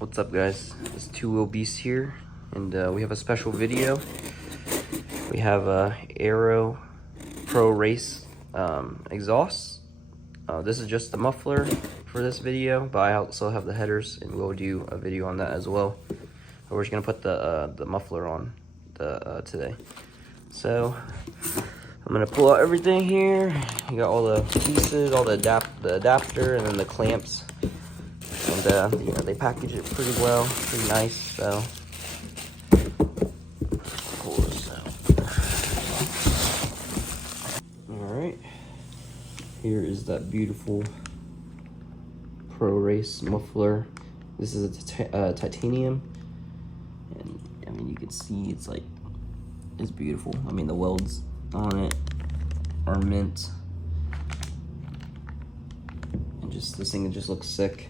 What's up, guys? It's Two Wheel Beast here, and we have a special video. We have a Aero Pro Race exhaust. This is just the muffler for this video, but I also have the headers, and we'll do a video on that as well. But we're just gonna put the muffler on today. So I'm gonna pull out everything here. You got all the pieces, all the adapter, and then the clamps. And you know, they package it pretty well, pretty nice. So pull this out. All right, here is that beautiful Pro Race muffler. This is a titanium, and I mean, you can see it's beautiful. I mean, the welds on it are mint, and just this thing just looks sick.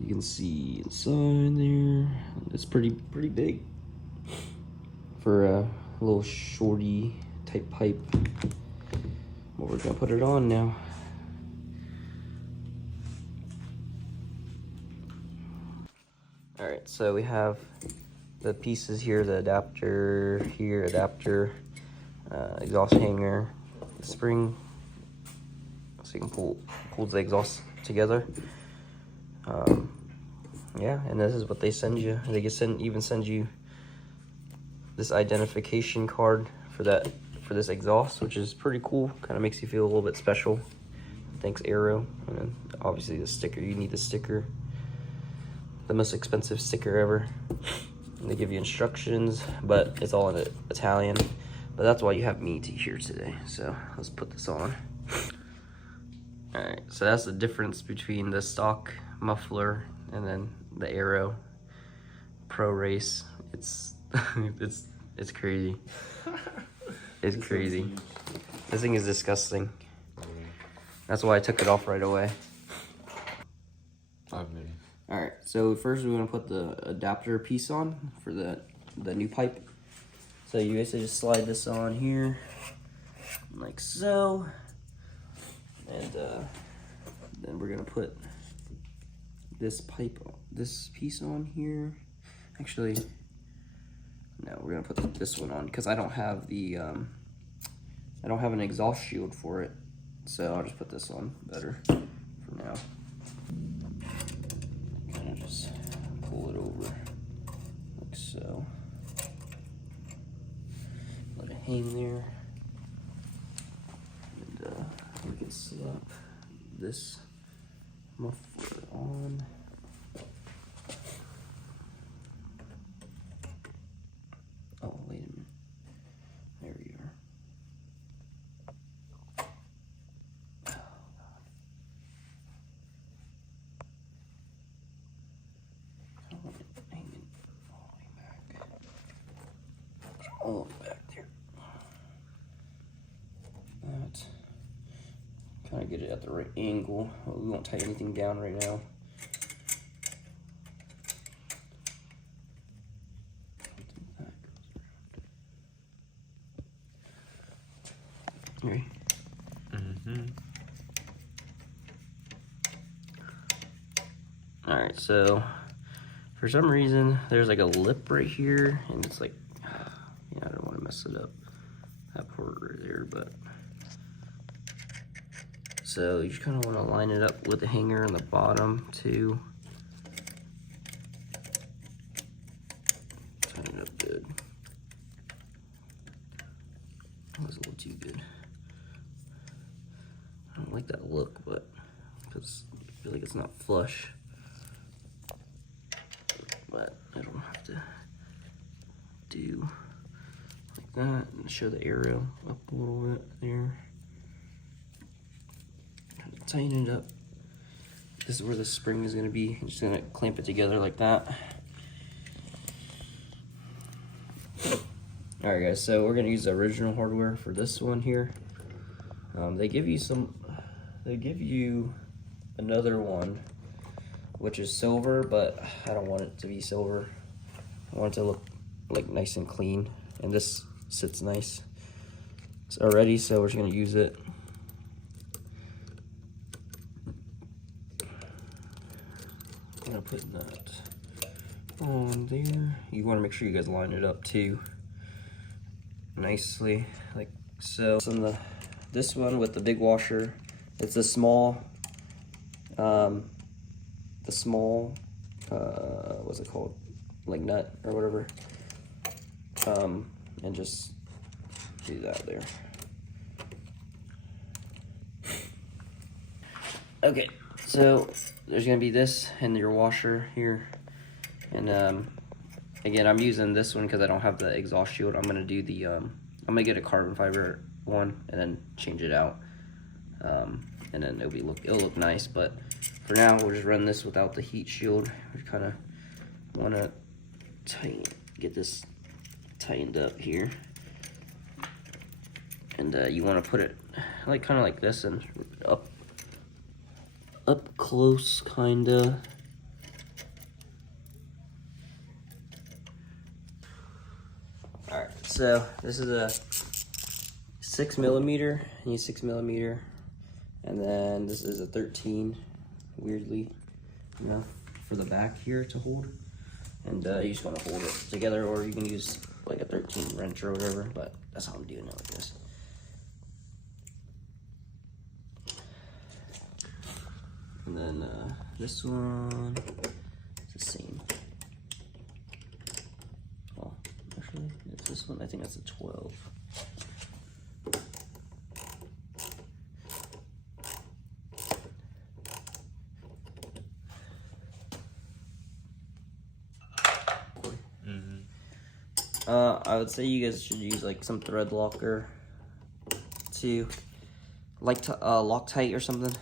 You can see inside there. It's pretty big for a little shorty type pipe. But we're gonna put it on now. All right, so we have the pieces here, the adapter here, exhaust hanger, the spring, so you can pull the exhaust together. Yeah, and this is what they send you. They can even send you this identification card for this exhaust, which is pretty cool. Kind of makes you feel a little bit special. Thanks, Aero. And then obviously the sticker. You need the sticker, the most expensive sticker ever. And they give you instructions, but it's all in Italian. But that's why you have me here today. So let's put this on. All right, so that's the difference between the stock muffler and then the Aero Pro Race. It's it's crazy. It's crazy. This thing is disgusting. That's why I took it off right away. All right, so first we're gonna put the adapter piece on for the new pipe. So you basically just slide this on here like so, and then we're gonna put this piece on here. Actually, no, we're gonna put this one on because I don't have an exhaust shield for it, so I'll just put this on better for now. Kind of just pull it over like so. Let it hang there, and we can slap this muffler on. Oh, wait a minute. There we are. Oh, God. I want it hanging all the way back. All the way back there. That. Kind of get it at the right angle. Well, we won't tie anything down right now. Right. All right, so for some reason there's like a lip right here, and it's like, yeah, I don't want to mess it up, that part right there, but so you just kind of want to line it up with the hanger on the bottom too. Tighten it up good. That was a little too good. I don't like that look, but because I feel like it's not flush. But I don't have to do like that, and show the Aero up a little bit there. Kind of tighten it up. This is where the spring is going to be. I'm just going to clamp it together like that. Alright guys, so we're going to use the original hardware for this one here. They give you another one which is silver, but I don't want it to be silver. I want it to look like nice and clean, and this sits nice already, so we're just going to use it. I'm gonna put that on there. You want to make sure you guys line it up too nicely, like so. So this one with the big washer, it's the small what's it called, like nut or whatever, and just do that there. Okay, so there's gonna be this and your washer here, and again, I'm using this one because I don't have the exhaust shield. I'm gonna do the I'm gonna get a carbon fiber one and then change it out, and then it'll look nice. But for now, we'll just run this without the heat shield. We kind of want to get this tightened up here, and you want to put it like kind of like this and up close, kinda. All right, so this is a 6mm. I use 6mm, and then this is a 13. Weirdly enough, for the back here to hold, and you just want to hold it together, or you can use like a 13 wrench or whatever. But that's how I'm doing it like this. And then this one is the same. Oh, actually, it's this one. I think that's a 12. I would say you guys should use like some thread locker to Loctite or something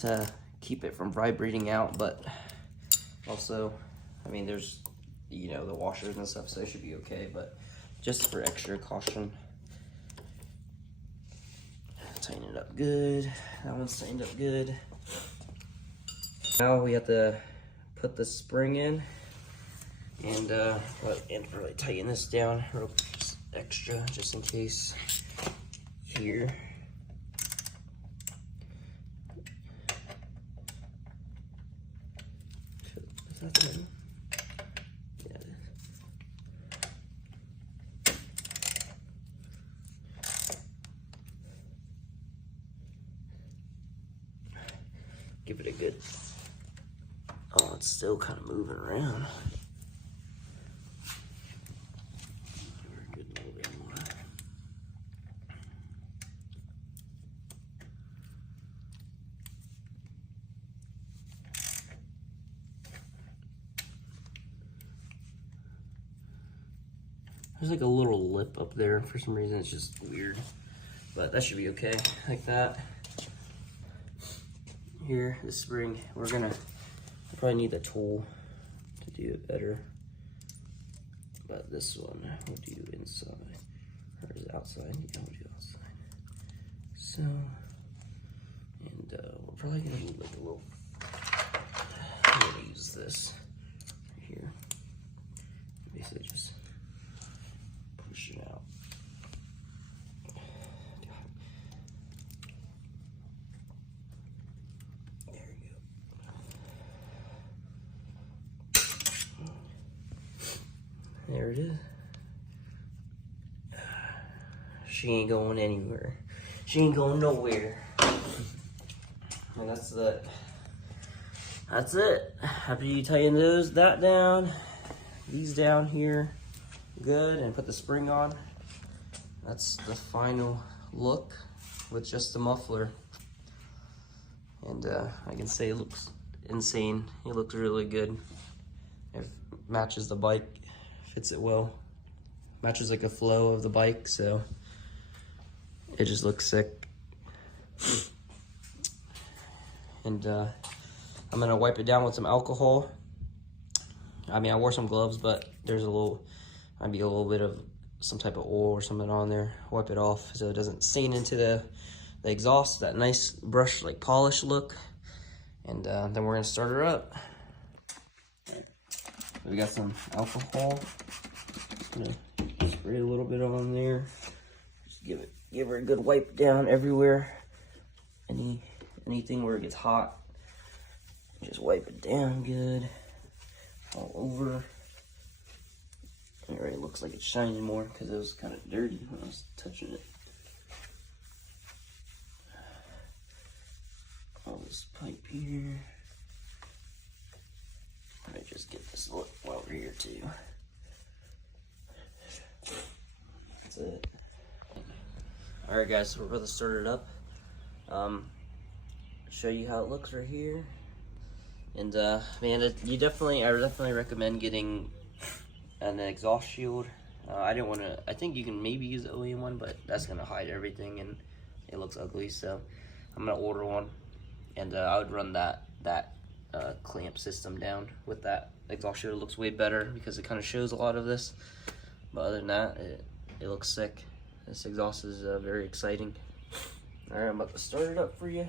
to keep it from vibrating out. But also, I mean, there's, you know, the washers and stuff, so it should be okay. But just for extra caution, tighten it up good. That one's tightened up good. Now we have to put the spring in. And really tighten this down real extra, just in case here. Is that the one? Yeah, it is. Give it a good. Oh, it's still kind of moving around. There's like a little lip up there for some reason. It's just weird, but that should be okay like that. Here, the spring, we're gonna probably need the tool to do it better, but this one we'll do inside, or is it outside? Yeah, we'll do outside. So, and we're probably gonna need like a little, I'm gonna use this here, basically just push it out. There you go. There it is. She ain't going anywhere. She ain't going nowhere. And that's it. That's it. After you tighten that down, these down here, good, and put the spring on, that's the final look with just the muffler. And I can say it looks insane. It looks really good. It matches the bike, fits it well. Matches like the flow of the bike, so it just looks sick. And I'm gonna wipe it down with some alcohol. I mean, I wore some gloves, but there's might be a little bit of some type of oil or something on there. Wipe it off so it doesn't stain into the exhaust, that nice brush like polish look. And then we're gonna start her up. We got some alcohol. Gonna spray a little bit on there. Just give her a good wipe down everywhere. Anything where it gets hot, Just wipe it down good, all over. It already looks like it's shining more because it was kind of dirty when I was touching it. All this pipe here. Let me just get this look while we're here too. That's it. Alright guys, so we're about to start it up. Show you how it looks right here. And man, I definitely recommend getting an exhaust shield. I think you can maybe use the OEM one, but that's gonna hide everything and it looks ugly, so I'm gonna order one. And I would run that clamp system down with that exhaust shield. It looks way better because it kind of shows a lot of this. But other than that, it looks sick. This exhaust is very exciting. All right, I'm about to start it up for you.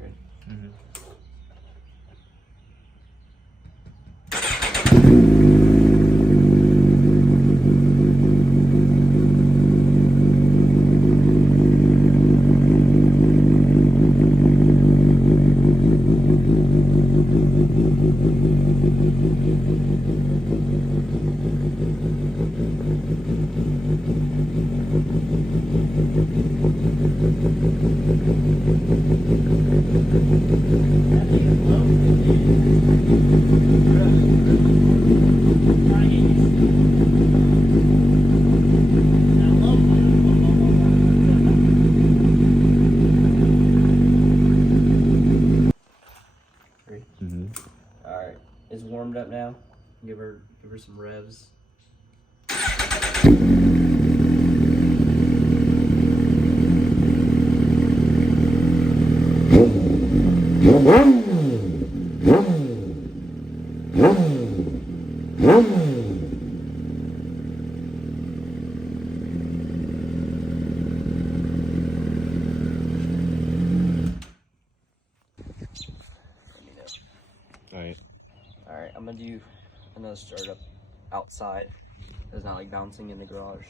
Ready? Mm-hmm. Mm-hmm. All right, it's warmed up now. Give her some revs. Alright, I'm gonna do another startup outside. It's not like bouncing in the garage.